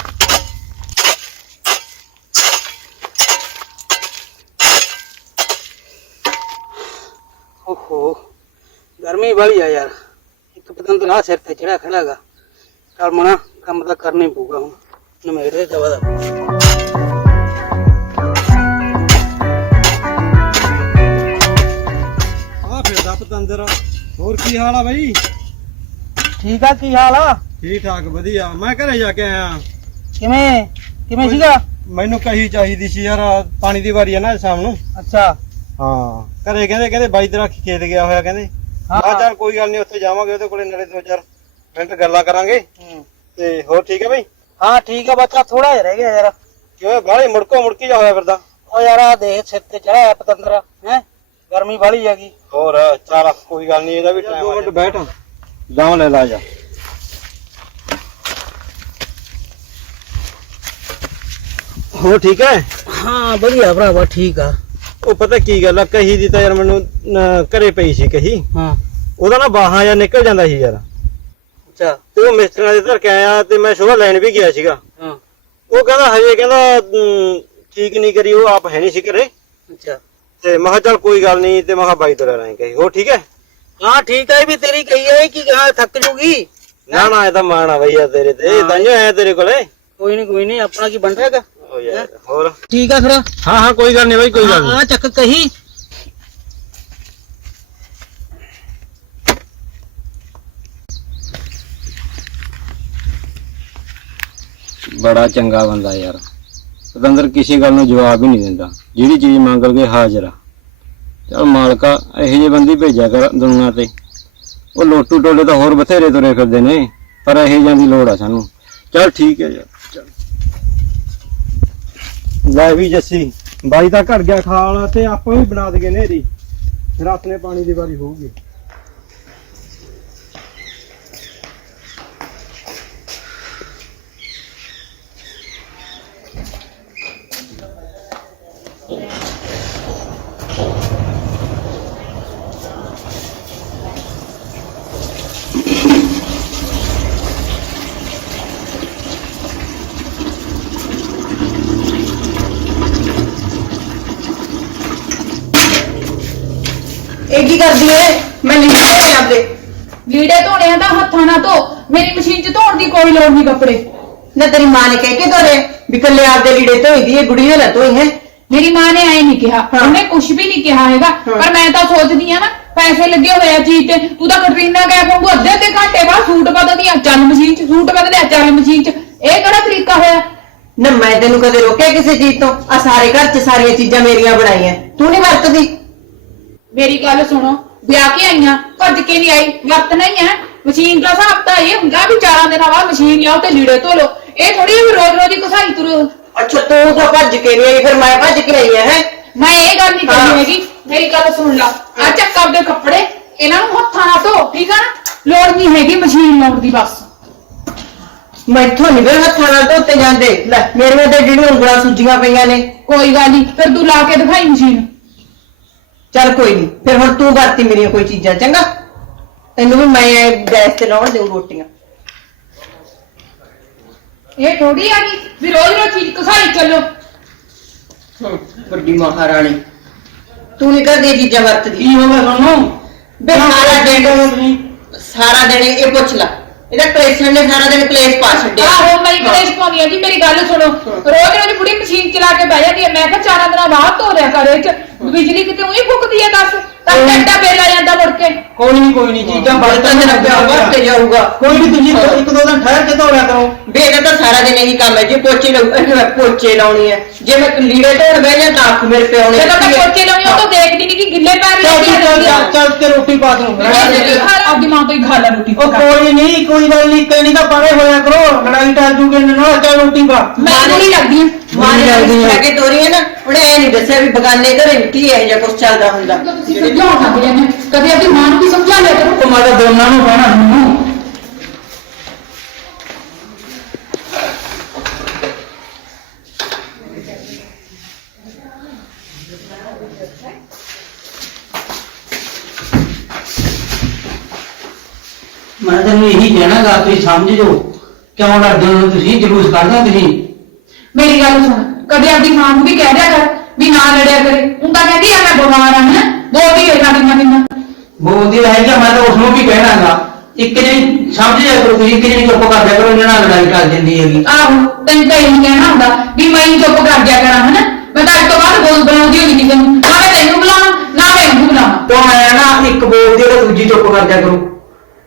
ਓਹੋ ਗਰਮੀ ਵਾਲੀ ਆ ਯਾਰ। ਇੱਕ ਪਤੰਦਰ ਆ ਸਿਰ ਤੇ ਚੜਾ ਖੜਾਗਾ ਚੱਲ ਮਣਾ ਕੰਮ ਤਾਂ ਕਰਨਾ ਹੀ ਪਊਗਾ ਹੁਣ। ਨਮੇੜੇ ਦਵਾ ਦਾ। ਆ ਫਿਰਦਾ ਪਤੰਦਰ ਹੋਰ ਕੀ ਹਾਲ ਆ ਬਾਈ? ਠੀਕ ਆ ਕੀ ਹਾਲ ਆ? ਠੀਕ ਠਾਕ ਵਧੀਆ। ਮੈਂ ਘਰੇ ਜਾ ਕੇ ਆਇਆ। ਕਿਵੇਂ? ਕਿਵੇਂ ਸੀਗਾ? ਮੈਨੂੰ ਕਹੀ ਚਾਹੀਦੀ ਸੀ ਯਾਰ ਪਾਣੀ ਦੀ ਵਾਰੀ ਆ ਨਾ ਸ਼ਾਮ ਨੂੰ। ਅੱਛਾ। ਹਾਂ। ਘਰੇ ਕਹਿੰਦੇ ਕਹਿੰਦੇ ਬਾਈ ਤੇਰਾ ਖੇਤ ਗਿਆ ਹੋਇਆ ਕਹਿੰਦੇ। ਹਾਂ। ਹਾਂ ਚੱਲ ਕੋਈ ਗੱਲ ਨਹੀਂ ਉੱਥੇ ਜਾਵਾਂਗੇ ਉਹਦੇ ਕੋਲੇ ਨਾਲੇ ਦੋ ਚਾਰ ਮਿੰਟ ਗੱਲਾਂ ਕਰਾਂਗੇ। ਤੇ ਹੋਰ ਠੀਕ ਹੈ ਬਾਈ? ਹਾਂ ਠੀਕ ਆ ਬੱਚਾ ਥੋੜਾ ਜਿਹਾ ਰਹਿ ਗਿਆ ਯਾਰ। ਕਿਉਂ ਬਾਹਲੇ ਮੁੜਕੋ ਮੁੜਕੀ ਜਾ ਹੋਇਆ ਫਿਰਦਾ। ਉਹ ਯਾਰ ਆ ਦੇਖ ਸਿਰ ਤੇ ਚੜਾਇਆ ਪਤੰਦਰ ਹੈ? ਗਰਮੀ ਵਾਲੀ ਹੈਗੀ। ਹੋਰ ਚੱਲ ਕੋਈ ਗੱਲ ਨਹੀਂ ਇਹਦਾ ਵੀ ਟਾਈਮ ਦੋ ਮਿੰਟ ਬੈਠ। ਜਾਮ ਲੈ ਲਾ ਜਾ। ਹੋਰ ਠੀਕ ਹੈ? ਹਾਂ ਵਧੀਆ ਭਰਾਵਾ ਠੀਕ ਆ। ਉਹ ਪਤਾ ਕੀ ਗੱਲ ਆ ਕਹੀ ਦੀ ਤਾਂ ਯਾਰ ਮੈਨੂੰ ਅਹ, ਘਰੇ ਪਈ ਸੀ ਕਹੀ। ਹਾਂ। ਉਹਦਾ ਨਾ ਬਾਹਾਂ ਜਾਂ ਨਿਕਲ ਜਾਂਦਾ ਸੀ ਯਾਰ। ਅੱਛਾ। ਤੇ ਉਹ ਮਿਸਤਰੀਆਂ ਦੇ ਧਰ ਕੇ ਆਇਆ ਤੇ ਮੈਂ ਸੁਬਾਹ ਲੈਣ ਵੀ ਗਿਆ ਸੀਗਾ। ਹਾਂ। ਉਹ ਕਹਿੰਦਾ ਹਜੇ ਕਹਿੰਦਾ ਅਮ, ਠੀਕ ਨਹੀਂ ਕਰੀ ਉਹ ਆਪ ਹੈ ਨਹੀਂ ਸੀ ਘਰੇ। ਅੱਛਾ। ਤੇ ਮੈਂ ਕਿਹਾ ਚੱਲ ਕੋਈ ਗੱਲ ਨਹੀਂ ਤੇ ਮੈਂ ਕਿਹਾ ਬਾਈ ਤੋਂ ਲੈ ਲਾਂ ਕਹੀ। ਹੋਰ ਠੀਕ ਹੈ? ਹਾਂ ਠੀਕ ਇਹ ਵੀ ਤੇਰੀ ਕਹੀ ਹੈ ਕਿ ਹਾਂ ਥੱਕ ਜੂਗੀ। ਨਾ ਨਾ ਇਹ ਤਾਂ ਮਾਣ ਆ ਬਈ ਯਾਰ ਤੇਰੇ ਤੇ। ਹਾਂ। ਤਾਂ ਆਇਆ ਤੇਰੇ ਕੋਲੇ। ਕੋਈ ਨਹੀਂ ਕੋਈ ਨਹੀਂ ਆਪਣਾ ਕੀ ਬਣ ਹੈਗਾ? ਯਾਰ ਹੋਰ? ਠੀਕ ਆ ਫਿਰ? ਹਾਂ ਹਾਂ ਕੋਈ ਗੱਲ ਨਹੀਂ ਬਾਈ ਕੋਈ ਗੱਲ ਆ ਚੱਕ ਕਹੀ। ਬੜਾ ਚੰਗਾ ਬੰਦਾ ਯਾਰ। ਪਤੰਦਰ ਕਿਸੇ ਗੱਲ ਨੂੰ ਜਵਾਬ ਹੀ ਨਹੀਂ ਦਿੰਦਾ। ਜਿਹੜੀ ਚੀਜ਼ ਮੰਗ ਲਗੇ ਹਾਜ਼ਰ ਆ। ਚਲ ਮਾਲਕਾ ਇਹੋ ਜਿਹੇ ਬੰਦੇ ਭੇਜਿਆ ਕਰ ਦੁਨੀਆ ਤੇ। ਉਹ ਲੋਟੂ ਟੋਲੇ ਤਾਂ ਹੋਰ ਬਥੇਰੇ ਤੁਰੇ ਫਿਰਦੇ ਨੇ ਪਰ ਇਹੋ ਜਿਹਾਂ ਦੀ ਲੋੜ ਆ ਸਾਨੂੰ। ਚਲ ਠੀਕ ਹੈ ਯਾਰ। ਲੈ ਵੀ ਜੱਸੀ, ਬਾਈ ਤਾਂ ਘੜ ਗਿਆ ਖਾਲ ਤੇ ਆਪਾਂ ਵੀ ਬਣਾ ਦਗੇ ਨੇਰੀ। ਰਾਤ ਨੇ ਪਾਣੀ ਦੀ ਵਾਰੀ ਹੋਊਗੀ ਇਹ ਕੀ ਕਰਦੀ ਏ ਮੈਂ ਲਿਖੇ ਆਪਦੇ ਆ ਤਾਂ ਹੱਥਾਂ ਨਾਲ ਧੋ। ਮੇਰੀ ਮਸ਼ੀਨ 'ਚ ਧੋਣ ਦੀ ਕੋਈ ਲੋੜ ਨਹੀਂ ਕੱਪੜੇ। ਨਾ ਤੇਰੀ ਮਾਂ ਨੇ ਕਹਿ ਕੇ ਤੋਰੇ ਵੀ ਕੱਲੇ ਆਪਦੇ ਲੀੜੇ ਧੋਈ ਦੀ ਏ ਗੁੜੀ ਨੇ ਨਾ ਧੋਈ ਹੈ। ਮੇਰੀ ਮਾਂ ਨੇ ਐ ਨਹੀਂ ਕਿਹਾ। ਹਾਂ। ਉਹਨੇ ਕੁਝ ਵੀ ਨਹੀਂ ਕਿਹਾ ਹੈਗਾ। ਪਰ ਮੈਂ ਤਾਂ ਸੋਚਦੀ ਆ ਨਾ ਪੈਸੇ ਲੱਗੇ ਹੋਏ ਆ ਚੀਜ਼ ਤੇ। ਤੂੰ ਤਾਂ ਕਟਰੀਨਾ ਕੈਫ ਵਾਂਗੂ ਅੱਧੇ ਅੱਧੇ ਘੰਟੇ ਬਾਅਦ ਸੂਟ ਬਦਲਦੀ ਆ ਚੱਲ ਮਸ਼ੀਨ 'ਚ ਸੂਟ ਬਦਲੇ ਆ ਚੱਲ ਮਸ਼ੀਨ 'ਚ। ਇਹ ਕਿਹੜਾ ਤਰੀਕਾ ਹੋਇਆ? ਨਾ ਮੈਂ ਤੈਨੂੰ ਕਦੇ ਰੋਕਿਆ ਕਿਸੇ ਚੀਜ਼ ਤੋਂ? ਆ ਸਾਰੇ ਘਰ 'ਚ ਸਾਰੀਆਂ ਚੀਜ਼ਾਂ ਮੇਰੀਆਂ ਬਣਾਈਆਂ। ਤੂੰ ਨਹੀਂ ਵਰਤਦੀ। ਮੇਰੀ ਗੱਲ ਸੁਣੋ ਵਿਆਹ ਕੇ ਆਈਆਂ ਭੱਜ ਕੇ ਨਹੀਂ ਆਈ ਵਰਤਣਾ ਹੀ ਹੈ। ਮਸ਼ੀਨ ਦਾ ਹਿਸਾਬ ਤਾਂ ਇਹ ਹੁੰਦਾ ਵੀ ਚਾਰਾਂ ਦਿਨਾਂ ਬਾਅਦ ਮਸ਼ੀਨ ਲਿਆਓ ਤੇ ਲੀੜੇ ਧੋ ਲਓ। ਇਹ ਥੋੜੀ ਵੀ ਰੋਜ਼ ਰੋਜ਼ ਹੀ ਘਸਾਈ ਤੁਰੋ। ਅੱਛਾ ਤੂੰ ਤਾਂ ਭੱਜ ਕੇ ਨਹੀਂ ਆਈ ਫਿਰ ਮੈਂ ਭੱਜ ਕੇ ਆਈ ਹੈ? ਮੈਂ ਇਹ ਗੱਲ ਨਹੀਂ। ਕਰਨੀ ਹੈਗੀ। ਮੇਰੀ ਗੱਲ ਸੁਣ ਲਾ। ਆ ਚੱਕ ਆਪਦੇ ਕੱਪੜੇ ਇਹਨਾਂ ਨੂੰ ਹੱਥਾਂ ਨਾਲ ਧੋ ਠੀਕ ਆ ਨਾ? ਲੋੜ ਨਹੀਂ ਹੈਗੀ ਮਸ਼ੀਨ ਲਾਉਣ ਦੀ ਬਸ। ਮੈਥੋਂ ਨਹੀਂ ਫਿਰ ਹੱਥਾਂ ਨਾਲ ਧੋਤੇ ਜਾਂਦੇ। ਲੈ ਮੇਰੀਆਂ ਤੇ ਜਿਹੜੀਆਂ ਉਂਗਲਾਂ ਸੁੱਜੀਆਂ ਪਈਆਂ ਨੇ। ਕੋਈ ਗੱਲ ਨਹੀਂ ਫਿਰ ਤੂੰ ਲਾ ਕੇ ਦਿਖਾਈ ਮਸ਼ੀਨ। ਚੱਲ ਕੋਈ ਨਹੀਂ ਫਿਰ ਹੁਣ ਤੂੰ ਵਰਤੀ ਮੇਰੀਆਂ ਕੋਈ ਚੀਜ਼ਾਂ ਚੰਗਾ? ਤੈਨੂੰ ਵੀ ਮੈਂ ਗੈਸ ਤੇ ਲਾਉਣ ਦੇਉ ਰੋਟੀਆਂ। ਇਹ ਥੋੜੀ ਆ ਗਈ ਵੀ ਰੋਜ਼ ਰੋਜ਼ ਚੀਜ਼ ਘਸਾਈ ਚੱਲੋ। ਹੂੰ, ਵੱਡੀ ਮਹਾਰਾਣੀ। ਤੂੰ ਨਹੀਂ ਕਰਦੀ ਇਹ ਚੀਜ਼ਾਂ ਵਰਤਦੀ। ਕੀ ਹੋ ਗਿਆ ਤੁਹਾਨੂੰ? ਬੇ ਸਾਰਾ ਦਿਨ ਸਾਰਾ ਦਿਨ ਇਹ ਪੁੱਛ ਲੈ। ਇਹਦਾ ਕਲੇਸ਼ਣ ਨੇ ਸਾਰਾ ਦਿਨ ਕਲੇਸ਼ ਪਾ ਛੱਡਿਆ। ਆਹੋ ਮੈਂ ਕਲੇਸ਼ ਪਾਉਂਦੀ ਆ ਜੀ ਮੇਰੀ ਗੱਲ ਸੁਣੋ। ਰੋਜ਼ ਰੋਜ਼ ਬੁੜੀ ਮਸ਼ੀਨ ਚਲਾ ਕੇ ਬਹਿ ਜਾਂਦੀ ਹੈ ਮੈਂ ਕਿਹਾ ਚਾਰਾਂ ਦਿਨਾਂ ਬਾਅਦ ਧੋ ਰਿਆ ਕਰ ਇਹ ਚ। ਬਿਜਲੀ ਕਿਤੇ ਉਹੀ ਫੁੱਕਦੀ ਹੈ ਦੱਸ। ਤਾਂ। ਘੰਟਾ ਬਿੱਲ ਆ ਜਾਂਦਾ ਮੁੜ ਕੇ। ਕੋਈ ਨਹੀਂ ਕੋਈ ਨਹੀਂ ਚੀਜ਼ਾਂ ਬਰਤਨ ਰੱਖਿਆ ਹੋਊਗਾ ਤੇ ਜਾਊਗਾ। ਕੋਈ ਨਹੀਂ ਤੁਸੀਂ ਇੱਕ- ਦੋ ਦਿਨ ਠਹਿਰ ਕੇ ਧੋਲਿਆ ਕਰੋ। ਬੇਟਾ ਤਾਂ ਸਾਰਾ ਦਿਨ ਇਹੀ ਕੰਮ ਹੈ ਜੇ ਪੋਚੇ ਲਾਉ ਪੋਚੇ ਲਾਉਣੀ ਹੈ ਜੇ ਮੈਂ ਲੀੜੇ ਧੋਣ ਬਹਿ ਜਾ ਤਾਂ ਅੱਖ ਮੇਰੇ ਪਿਓ ਨੇ ਜਦੋਂ ਤੱਕ ਪੋਚੇ ਲਾਉਣੀ ਉਹ ਤਾਂ ਦੇਖਦੀ ਨਹੀਂ ਕਿ ਗਿੱਲੇ ਪੈਰ ਚੱਲ ਲੱਗੇ ਚੱਲ ਚੱਲ ਚੱਲ ਤੇ ਰੋਟੀ ਪਾ ਦੂੰ ਆਪਦੀ ਮਾਂ ਤੋਂ ਹੀ ਖਾ ਲੈ ਰੋਟੀ। ਉਹ ਕੋਈ ਨਹੀਂ ਕੋਈ ਗੱਲ ਨਹੀਂ ਕਈ ਨਹੀਂ ਤਾਂ ਪਰੇ ਹੋਇਆ ਕਰੋ ਲੜਾਈ ਟਲ ਜੂਗੇ ਨਾ ਚੱਲ ਰੋਟੀ ਪਾ। ਮੈਂ ਨਹੀਂ ਲੱਗਦੀ। ਹਾਂ। ਮਾਂ ਨੇ ਲੈ ਕੇ ਤੋਰੀ ਹੈ ਨਾ ਉਹਨੇ ਇਹ ਨਹੀਂ ਦੱਸਿਆ ਵੀ ਬਗਾਨੇ ਘਰੇ ਕੀ ਇਹ ਜਿਹਾ ਕੁਝ ਚੱਲਦਾ ਹੁੰਦਾ। ਤੁਸੀਂ ਸਮਝਾਉਣ ਹੋ, ਕਦੇ ਆਪਣੀ ਮਾਂ ਨੂੰ ਵੀ ਸਮਝਾ ਲਿਆ ਕਰੋ। ਉਹ ਮਾਤਾ ਦੋਨਾਂ ਨੂੰ ਕਹਿਣਾ ਮੈਨੂੰ। ਮੈਂ ਤੈਨੂੰ ਇਹੀ ਕਹਿਣਾਗਾ ਤੁਸੀਂ ਸਮਝ ਜੋ ਕਿਉਂ ਲੜਦੇ ਹੋ? ਤੁਸੀਂ ਜਲੂਸ ਕੱਢਦੇ ਹੋ ਤੁਸੀਂ। ਮੇਰੀ ਗੱਲ ਸੁਣ ਕਦੇ ਆਪਦੀ ਮਾਂ ਨੂੰ ਵੀ ਕਹਿ ਦਿਆ ਕਰ ਵੀ ਨਾ ਲੜਿਆ ਕਰੇ। ਉਹ ਤਾਂ ਕਹਿੰਦੀ ਆ ਮੈਂ ਬਿਮਾਰ ਆ ਨਾ ਬੋਲਦੀ ਹੈ ਨਾ ਕਿੰਨਾ ਬੋਲਦੀ ਰਹੇਗਾ ਮੈਂ। ਤਾਂ ਉਸ ਨੂੰ ਵੀ ਕਹਿਣਾਗਾ ਇੱਕ ਜਣੀ ਸਮਝ ਜਾ ਕਰੋ ਤੁਸੀਂ ਇੱਕ ਜਣੀ ਚੁੱਪ ਕਰ ਜਾ ਕਰੋ ਇਹਨਾਂ ਨਾਲ ਲੜਾਈ ਟਲ ਜਾਂਦੀ ਹੈਗੀ। ਆਹੋ ਤੈਨੂੰ ਤਾਂ ਇਹ ਕਹਿਣਾ ਹੁੰਦਾ ਵੀ ਮੈਂ ਹੀ ਚੁੱਪ ਕਰ ਜਾ ਕਰਾਂ ਹਨਾ ਮੈਂ ਤਾਂ ਅੱਜ ਤੋਂ ਬਾਅਦ ਬੋਲ ਬਣਾਉਂਦੀ ਹੋਈ ਕਿਸੇ ਨੂੰ ਨਾ ਮੈਂ ਤੈਨੂੰ ਬੁਲਾਵਾਂ ਨਾ ਮੈਂ ਉਹਨੂੰ ਬੁਲਾਵਾਂ। ਤੋਂ ਮੈਂ ਨਾ ਇੱਕ ਬੋਲਦੀ ਹੈ ਤਾਂ ਦੂਜੀ ਚੁੱਪ ਕਰ ਜਾ ਕਰੋ।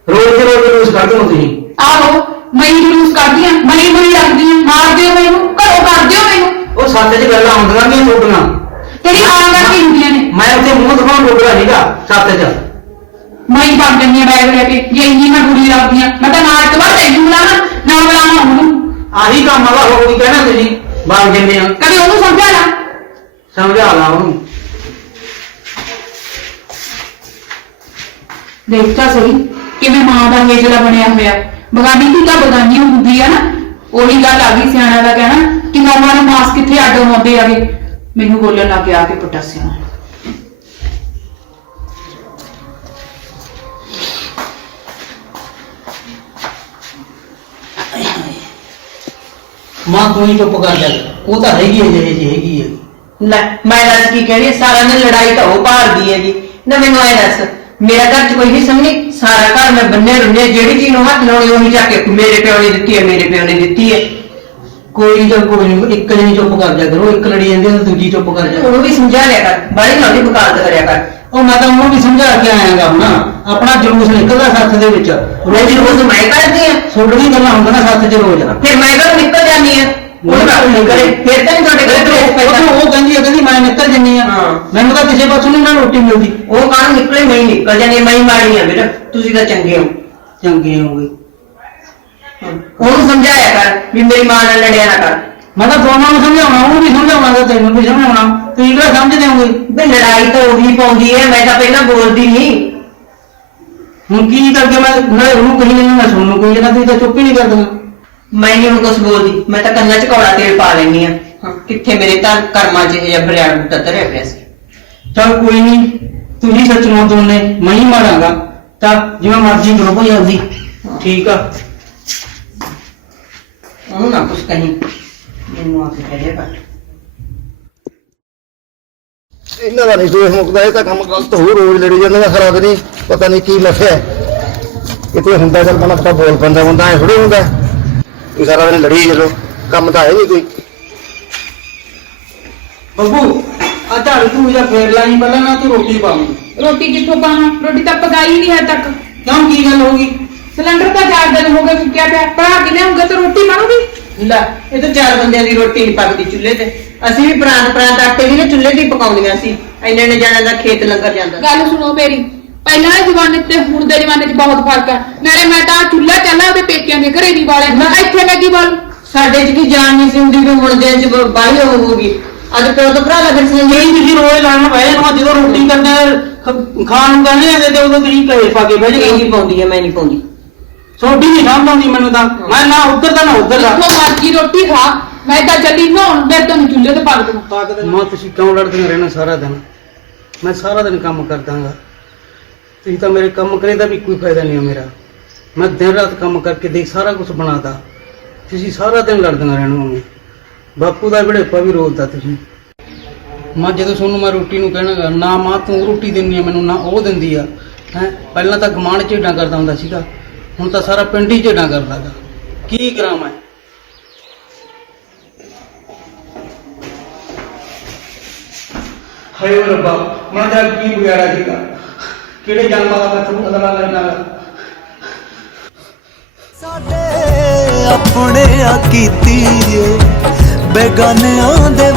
ਰੋਜ਼ ਦੇ ਰੋਜ਼ ਜਲੂਸ ਕੱਢਦੇ ਹੋ ਤੁਸੀਂ ਆਹੋ ਮੈਂ ਹੀ ਜਲੂਸ ਕਰਦੀ ਆ ਮਣੀ ਮਣੀ ਰੱਖਦੀ ਆ ਮਾਰ ਦਿਓ ਮੈਨੂੰ ਘਰੋਂ ਕਰ ਦਿਓ ਮੈਨੂੰ। ਉਹ ਸੱਤ 'ਚ ਗੱਲਾਂ ਹੁੰਦੀਆਂ ਨਹੀਂ ਤੁਹਾਡੀਆਂ ਤੇਰੀ ਮਾਂ ਕਰਕੇ ਹੁੰਦੀਆਂ ਨੇ? ਮੈਂ ਉੱਥੇ ਮੂੰਹ ਦਿਖਾਉਣ ਜੋਗਰਾ ਨਹੀਂਗਾ ਸੱਤ 'ਚ। ਮੈਂ ਹੀ ਬਣ ਜੰਨੀ ਬੈਗ ਲੈ ਕੇ ਜੇ ਇੰਨੀ ਮੈਂ ਬੁਰੀ ਲੱਗਦੀ ਆ ਮੈਂ ਤਾਂ ਨਾ ਇੱਕ ਵਾਰ ਤੈਨੂੰ ਬੁਲਾਵਾਂ ਨਾ ਬੁਲਾਵਾਂ ਉਹਨੂੰ। ਆਹੀ ਕੰਮ ਆਵਾ ਹੋਰ ਕੀ ਕਹਿਣਾ ਤੁਸੀਂ? ਬਾਲ ਜੰਨੇ ਆ। ਕਦੇ ਉਹਨੂੰ ਸਮਝਾ ਲਾ? ਸਮਝਾ ਲਾ ਉਹਨੂੰ। ਦੇਖ ਤਾਂ ਸਹੀ। ਕਿਵੇਂ ਮਾਂ ਦਾ ਹੇਜਲਾ ਬਣਿਆ ਹੋਇਆ। ਬਗਾਨੀ ਦੀ ਤਾਂ ਬਗਾਨੀ ਹੁੰਦੀ ਆ ਨਾ। ਉਹੀ ਗੱਲ ਆ ਗਈ ਸਿਆਣਾ ਦਾ ਕਹਿਣਾ ਕਿ ਮਾਮਾ ਨੂੰ ਮਾਸ ਕਿੱਥੇ ਅੱਡ ਹੁੰਦੇ ਆਗੇ। ਮੈਨੂੰ ਬੋਲਣ ਲੱਗ ਗਿਆ ਕਿ ਪੁੱਟਾ ਸਿਆਣਾ ਮਾਂ ਤੂੰ ਹੀ ਚੁੱਪ ਕਰ ਜਾ। ਉਹ ਤਾਂ ਹੈਗੀ ਹੈ ਜਿਹੇ ਜਿਹੀ ਹੈਗੀ ਹੈ ਲੈ ਮੈਂ ਦੱਸ ਕੀ ਕਹਿਣੀ ਸਾਰਾ ਦਿਨ ਲੜਾਈ ਤਾਂ ਉਹ ਭਾਲਦੀ ਹੈਗੀ। ਨਾ ਮੈਨੂੰ ਐ ਦੱਸ। ਮੇਰਾ ਘਰ ਚ ਕੋਈ ਹਿੱਸਾ ਨਹੀਂ ਸਾਰਾ ਘਰ ਮੈਂ ਬੰਨੇ ਰੁੰਨੇ ਜਿਹੜੀ ਚੀਜ਼ ਨੂੰ ਹੱਥ ਲਾਉਣੀ ਉਹੀ ਜਾ ਕੇ ਮੇਰੇ ਪਿਓ ਨੇ ਦਿੱਤੀ ਹੈ ਮੇਰੇ ਪਿਓ ਨੇ ਦਿੱਤੀ ਹੈ। ਕੋਈ ਤਾਂ ਕੋਈ ਨੀ, ਇੱਕ ਜਣੀ ਚੁੱਪ ਕਰ ਜਾ ਕਰੋ ਇੱਕ ਲੜੀ ਜਾਂਦੀ ਹੈ ਤਾਂ ਦੂਜੀ ਚੁੱਪ ਕਰ ਜਾ ਉਹਨੂੰ ਵੀ ਸਮਝਾ ਲਿਆ ਕਰ ਬਾੜੀ ਨਾਲ ਦੀ ਬਕਾਲਤ ਕਰਿਆ ਕਰ। ਉਹ ਮੈਂ ਤਾਂ ਉਹਨੂੰ ਵੀ ਸਮਝਾ ਕੇ ਆਇਆਗਾ ਹੁਣ। ਆਪਣਾ ਜਲੂਸ ਨਿਕਲਦਾ ਸੱਥ ਦੇ ਵਿੱਚ। ਰੋਜ਼ ਰੋਜ਼ ਮੈਂ ਕਰਦੀ ਆ ਛੋੜੀਆਂ ਗੱਲਾਂ ਹੁੰਦੀਆਂ ਸੱਥ 'ਚ ਰੋਜ਼। ਫਿਰ ਮੈਂ ਘਰੋਂ ਨਿਕਲ ਜਾਂਦੀ ਆ ਉਹ ਘਰ ਨਹੀਂ ਕਰੇ ਫਿਰ ਤਾਂ ਨਹੀਂ ਤੁਹਾਡੇ ਘਰੇ ਕਲੇਸ਼ ਪੈਂਦਾ ਉਹ ਉਹ ਕਹਿੰਦੀ ਹੈ ਕਹਿੰਦੀ ਮੈਂ ਨਿਕਲ ਜੰਨੀ ਆ ਹਾਂ। ਕਿਸੇ ਪਾਸੋਂ ਨਹੀਂ ਨਾ ਰੋਟੀ ਮਿਲਦੀ ਉਹ ਕਾਹਨ ਨਿਕਲੇ ਮੈਂ ਹੀ ਨਿਕਲ ਜਾਂਦੀ ਮੈਂ ਹੀ ਮਾੜੀ ਆ ਵੀਰ ਤੁਸੀਂ ਤਾਂ ਚੰਗੇ ਹੋ। ਚੰਗੇ ਹੋਗੇ ਉਹਨੂੰ ਸਮਝਾਇਆ ਕਰ ਵੀ ਮੇਰੀ ਮਾਂ ਨਾਲ ਲੜਿਆ ਨਾ ਕਰ। ਮੈਂ ਤਾਂ ਦੋਨਾਂ ਨੂੰ ਸਮਝਾਉਣਾ ਉਹਨੂੰ ਵੀ ਸਮਝਾਉਣਾ ਤੇ ਤੈਨੂੰ ਵੀ ਸਮਝਾਉਣਾ। ਤੁਸੀਂ ਕਿਹੜਾ ਸਮਝਦੇ ਹੋਗੇ? ਵੀ ਲੜਾਈ ਤਾਂ ਉਹੀ ਪਾਉਂਦੀ ਹੈ ਮੈਂ ਤਾਂ ਪਹਿਲਾਂ ਬੋਲਦੀ ਨਹੀਂ। ਹੁਣ ਕੀ ਕਰਕੇ ਮੈਂ ਨਾਲੇ ਉਹਨੂੰ ਕਹੀ ਜਾਂਦਾ ਮੈਂ ਸੁਣਨ ਨੂੰ ਕਹੀ ਜਾਂਦਾ ਤੁਸੀਂ ਤਾਂ ਚੁੱਪ ਹੀ ਨਹੀਂ ਕਰਦੀਆਂ ਮੈਂ ਨਹੀਂ ਹੁਣ ਕੁਝ ਬੋਲਦੀ ਮੈਂ ਤਾਂ ਕੰਨਾਂ 'ਚ ਕੌੜਾ ਤੇਲ ਪਾ ਲੈਣੀ ਆ ਕਿੱਥੇ ਮੇਰੇ ਤਾਂ ਕਰਮਾਂ 'ਚ ਇਹ ਜਿਹਾ ਬਰਿਆੜ ਬੂਟਾ ਧਰਿਆ ਪਿਆ ਸੀ। ਚਲ ਕੋਈ ਨਹੀਂ ਤੁਸੀਂ ਸੱਚ ਨੂੰ ਦੋਨੇ ਮੈਂ ਹੀ ਮਾਰਾਂਗਾ। ਤਾਂ ਜਿਵੇਂ ਮਰਜ਼ੀ ਕਰੋ ਭਾਈ ਆਪਦੀ। ਠੀਕ ਆ? ਉਹਨੂੰ ਨਾ ਕੁਝ ਕਹੀਂ। ਮੈਨੂੰ ਆ ਕੇ ਕਹਿ ਕਰ ਇਹਨਾਂ ਦਾ ਨਹੀਂ ਦੋਸ਼ ਮੁਕਦਾ ਇਹ ਤਾਂ ਕੰਮ ਗਲਤ ਹੋ ਰੋਜ਼ ਲੜੀ ਜਾਂਦੇ ਨੇ ਸਾਰਾ ਦਿਨ ਹੀ ਪਤਾ ਨਹੀਂ ਕੀ ਹੈ ਕਿਤੇ ਹੁੰਦਾ ਚੱਲ ਬੰਦਾ ਪਤਾ ਬੋਲ ਪੈਂਦਾ ਬੰਦਾ ਐ ਥੋੜੇ ਹੁੰਦਾ। ਇਹ ਸਾਰਾ ਦਿਨ ਲੜੀ ਚੱਲੋ ਕੰਮ ਤਾਂ ਹੈ ਨਹੀਂ ਕੋਈ। ਬੱਬੂ ਆ ਝਾੜੂ ਤੂੰ ਜਾਂ ਫੇਰ ਲਾਈ ਪਹਿਲਾਂ ਨਾ ਤੂੰ ਰੋਟੀ ਪਾਉਂਗੀ ਰੋਟੀ ਕਿੱਥੋਂ ਪਾਵਾਂ? ਰੋਟੀ ਤਾਂ ਪਕਾਈ ਨਹੀਂ ਹੈ ਤੱਕ। ਕਿਉਂ ਕੀ ਗੱਲ ਹੋ ਗਈ? ਸਿਲੰਡਰ ਤਾਂ ਚਾਰ ਦਿਨ ਹੋ ਗਏ ਫੁੱਕਿਆ ਪਿਆ। ਭਰਾ ਕੇ ਲਿਆਉਂਗਾ ਤਾਂ ਰੋਟੀ ਬਣੂਗੀ? ਲੈ ਇਹ ਤਾਂ ਚਾਰ ਬੰਦਿਆਂ ਦੀ ਰੋਟੀ ਨਹੀਂ ਪੱਕਦੀ ਚੁੱਲ੍ਹੇ ਤੇ। ਅਸੀਂ ਵੀ ਪ੍ਰਾਂਤ ਪ੍ਰਾਂਤ ਆਟੇ ਦੀ ਨਾ ਚੁੱਲ੍ਹੇ ਦੀ ਪਕਾਉਂਦੀਆਂ ਸੀ। ਇੰਨੇ ਨੇ ਜਾਣਾਂ ਦਾ ਖੇਤ ਲੰਗਰ ਜਾਂਦਾ। ਗੱਲ ਸੁਣੋ ਮੇਰੀ ਪਹਿਲਾਂ ਦੇ ਜ਼ਮਾਨੇ ਤੇ ਹੁਣ ਦੇ ਜ਼ਮਾਨੇ 'ਚ ਬਹੁਤ ਫ਼ਰਕ ਹੈ। ਨਾਲੇ ਮੈਂ ਤਾਂ ਚੁੱਲ੍ਹਾ ਚੱਲਾ ਉਹਦੇ ਪੇਕਿਆਂ ਦੇ ਘਰੇ ਨਹੀਂ ਬਾਲਿਆ ਮੈਂ ਇੱਥੇ ਮੈਂ ਕੀ ਬਾਲ ਸਾਡੇ 'ਚ ਕੀ ਜਾਣ ਨਹੀਂ ਸੀ ਹੁੰਦੀ ਵੀ ਹੁਣ ਦੇ 'ਚ ਬਾਹਲੀ ਹੋਊਗੀ ਅੱਜ ਪਿਓ ਤੋਂ ਭਰਾ ਲੱਗਣ ਸੀ ਨਹੀਂ ਤੁਸੀਂ ਰੋਜ਼ ਲੜਨ ਪਏ ਨੂੰ ਜਦੋਂ ਰੋਟੀ ਕਰਦੇ ਖ- ਖਾਣ ਨੂੰ ਕਹਿੰਦੇ ਆ ਤੇ ਉਦੋਂ ਤੁਸੀਂ ਕਹੇ ਪਾ ਕੇ ਬਹਿ ਇਹ ਪਾਉਂਦੀ ਹੈ ਮੈਂ ਨਹੀਂ ਪਾਉਂਦੀ। ਛੋਟੀ ਨਹੀਂ ਸਮਝ ਆਉਂਦੀ ਮੈਨੂੰ ਤਾਂ। ਮੈਂ ਨਾ ਉੱਧਰ ਦਾ ਨਾ ਉੱਧਰ ਦਾ। ਜਿੱਥੋਂ ਮਰਜ਼ੀ ਰੋਟੀ ਖਾ ਮੈਂ ਤਾਂ ਚੱਲੀ ਨਹਾਉਣ ਮੈਂ ਤੁਹਾਨੂੰ ਚੁੱਲ੍ਹੇ ਤੇ ਪਾ ਦੂੰ ਮਾਂ ਤੁਸੀਂ ਕਿਉਂ ਲੜਦੇ ਰਹਿਣਾ ਸਾਰਾ ਦਿਨ? ਮੈਂ ਸਾਰਾ ਦਿਨ ਕੰਮ ਕਰਦਾਗਾ। ਤੁਸੀਂ ਤਾਂ ਮੇਰੇ ਕੰਮ ਕਰੇ ਦਾ ਵੀ ਕੋਈ ਫਾਇਦਾ ਨਹੀਂ ਹੈ ਮੇਰਾ। ਮੈਂ ਦਿਨ ਰਾਤ ਕੰਮ ਕਰਕੇ ਦੇਖ ਸਾਰਾ ਕੁਝ ਬਣਾਦਾ ਤੁਸੀਂ ਸਾਰਾ ਦਿਨ ਲੜਦੀਆਂ ਰਹਿਣਾ ਹੋਗੇ ਬਾਪੂ ਦਾ ਵਿੜੇਪਾ ਵੀ ਰੋਲਦਾ ਤੁਸੀਂ। ਮਾਂ ਜਦੋਂ ਤੁਹਾਨੂੰ ਮੈਂ ਰੋਟੀ ਨੂੰ ਕਹਿਣਾਗਾ ਨਾ ਮਾਂ ਤੂੰ ਰੋਟੀ ਦਿੰਦੀ ਆ ਮੈਨੂੰ ਨਾ ਉਹ ਦਿੰਦੀ ਆ ਹੈ। ਪਹਿਲਾਂ ਤਾਂ ਗਮਾਨ ਝੇਡਾਂ ਕਰਦਾ ਹੁੰਦਾ ਸੀਗਾ ਹੁਣ ਤਾਂ ਸਾਰਾ ਪਿੰਡ ਹੀ ਝੇਡਾਂ ਕਰਦਾਗਾ ਕੀ ਕਰਾਂ ਮੈਂ? ਹਾਏ ਓ ਰੱਬਾ ਮੈਂ ਤਾਂ ਕੀ ਵਿਗਾੜਾ ਸੀਗਾ? ਕਿਹੜੇ ਜਨਮਾਂ ਦਾ ਮੈਂ ਤੁਹਾਨੂੰ ਬਦਲਾ ਲੈਣਾ ਗਾ। ਸਾਡੇ ਆਪਣੇ ਆ ਕੀਤੀ ਏ। ਬੇਗਾਨਿਆਂ ਦੇ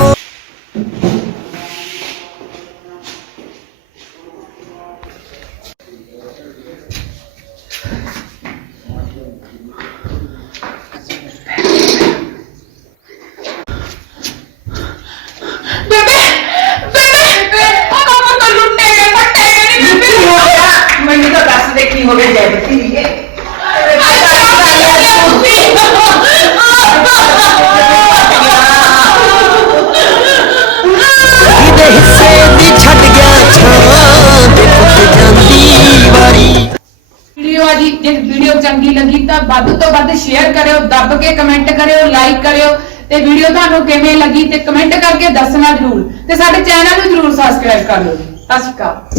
ਵੱਧ ਸ਼ੇਅਰ ਕਰਿਓ, ਦੱਬ ਕੇ ਕਮੈਂਟ ਕਰਿਓ ਲਾਈਕ ਕਰਿਓ ਤੇ ਵੀਡੀਓ ਤੁਹਾਨੂੰ ਕਿਵੇਂ ਲੱਗੀ ਤੇ ਕਮੈਂਟ ਕਰਕੇ ਦੱਸਣਾ ਜਰੂਰ ਤੇ ਸਾਡੇ ਚੈਨਲ ਨੂੰ ਜਰੂਰ ਸਬਸਕ੍ਰਾਈਬ ਕਰ ਲਓ। ਜੀ ਸਤਿ ਸ਼੍ਰੀ ਅਕਾਲ।